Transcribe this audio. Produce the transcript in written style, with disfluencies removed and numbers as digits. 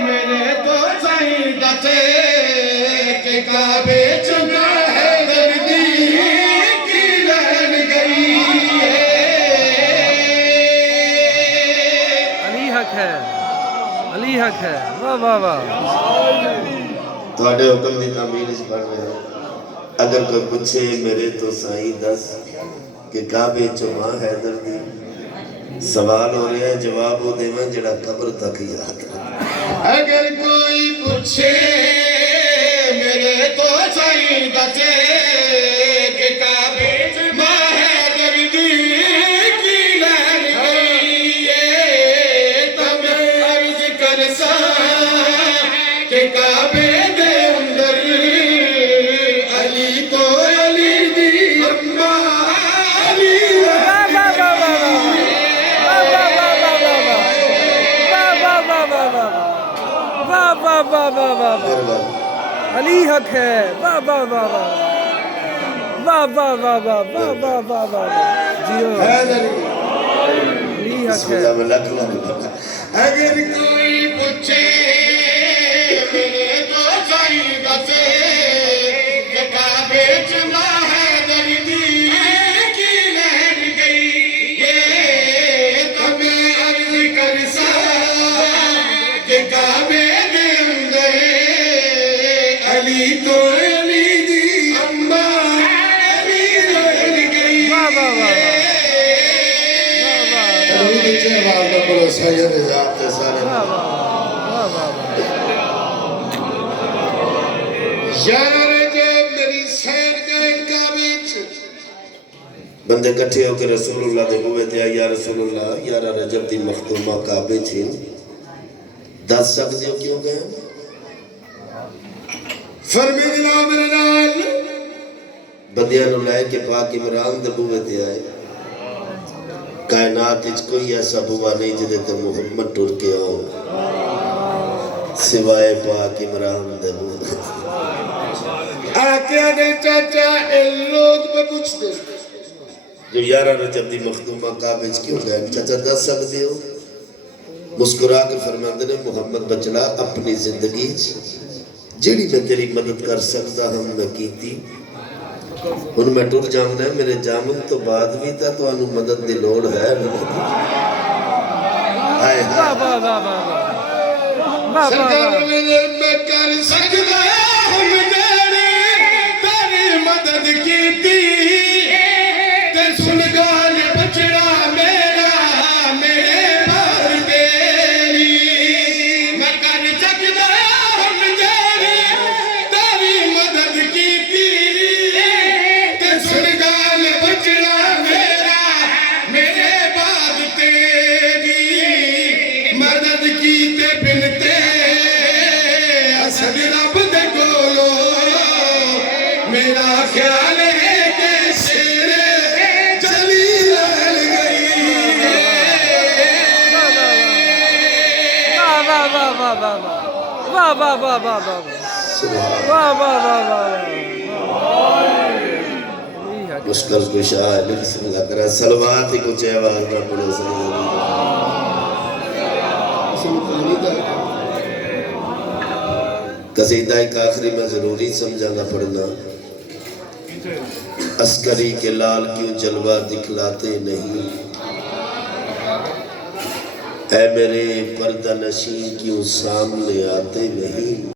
मेरे तो सही दसे के काबे चुना है दर्दी की रहन गई है। अली हक है, अली हक है। वाह वाह वाह। थोड़े हुक्म की तामीर पढ़ रहे हो। अगर कोई पूछे मेरे तो साईं दस कि काबे चो मां हैदर दी, सवाल हो रहा है जवाब वो देवा जड़ा कब्र तक याद है। अगर कोई पूछे मेरे तो सही दसे के काबे मां हैदर दी की रहन गई है, तब अर्ज कर सा के काबे दे अंदर अली तो अली दी अम्मा अली वाह वाह वाह वाह वाह वाह वाह वाह वाह। अली हक है। वाह वाह वाह वाह वाह वाह वाह वाह वाह वाह वाह वाह। जियो अली हक है। अगर कोई पूछे मेरे तो सही दसे के काबे च मां हैदर दी की रहन गई ये, तब अर्ज कर सा के काबे दे अंदर अली तो अली दी अम्मा अली रहन गई। वाह वाह वाह बंदे कट्ठे होकर रसूलुल्लाह दे बूहे ते आए, या रसूलुल्लाह यारा रजब दी मखदूमा काबे च दस सकदे हो क्यों गए? फरमाया जनाब मेरे नाल बंदियां नु लेके पाक इमरान दे बूहे ते आए। कायनात विच कोई ऐसा बुआ नहीं जिदे ते मुहम्मद टुर के आओ सिवाय पाक इमरान दे बूहे। आके आने चाचा ए लोग में पूछते जो यारा रजब दी मखदूमा काबे च क्यों गए? चाचा दस सकदे हो? मुस्कुरा के फरमाते ने मुहम्मद बचड़ा अपनी जिंदगी जेड़ी मैं तेरी मदद कर सकता हम मैं कीती, हुण मैं टुर जाऊंगा मेरे जामन तो बाद भी तो तुहानू मदद दी लोड़ है। वाह वाह वाह वाह वाह वाह सरकार मेरे मैं कर सकदा हम जेड़ी तेरी मदद कीती ते सुन गाल बचड़ा मेरा मेरे बार तेरी मैं कर सकदा हम जेड़ी तेरी मदद कीती ते सुन गाल बचड़ा मेरा मेरे बाद तेरी मदद कीते बिनते असद रब दे कोलो मेरा ख्याल है कि शेरे चली रहन गई। वाह वाह वाह वाह वाह वाह वाह वाह वाह वाह वाह वाह वाह वाह। मुश्किल कुशा बिस्मिल्लाह करा सलवात ही कुछ आवाज ना पड़ो कसीदा एक आखिरी में जरूरी समझाना पड़ना। अस्करी के लाल क्यों जलवा दिखलाते नहीं, ऐ मेरे पर्दा नशीं क्यों सामने आते नहीं।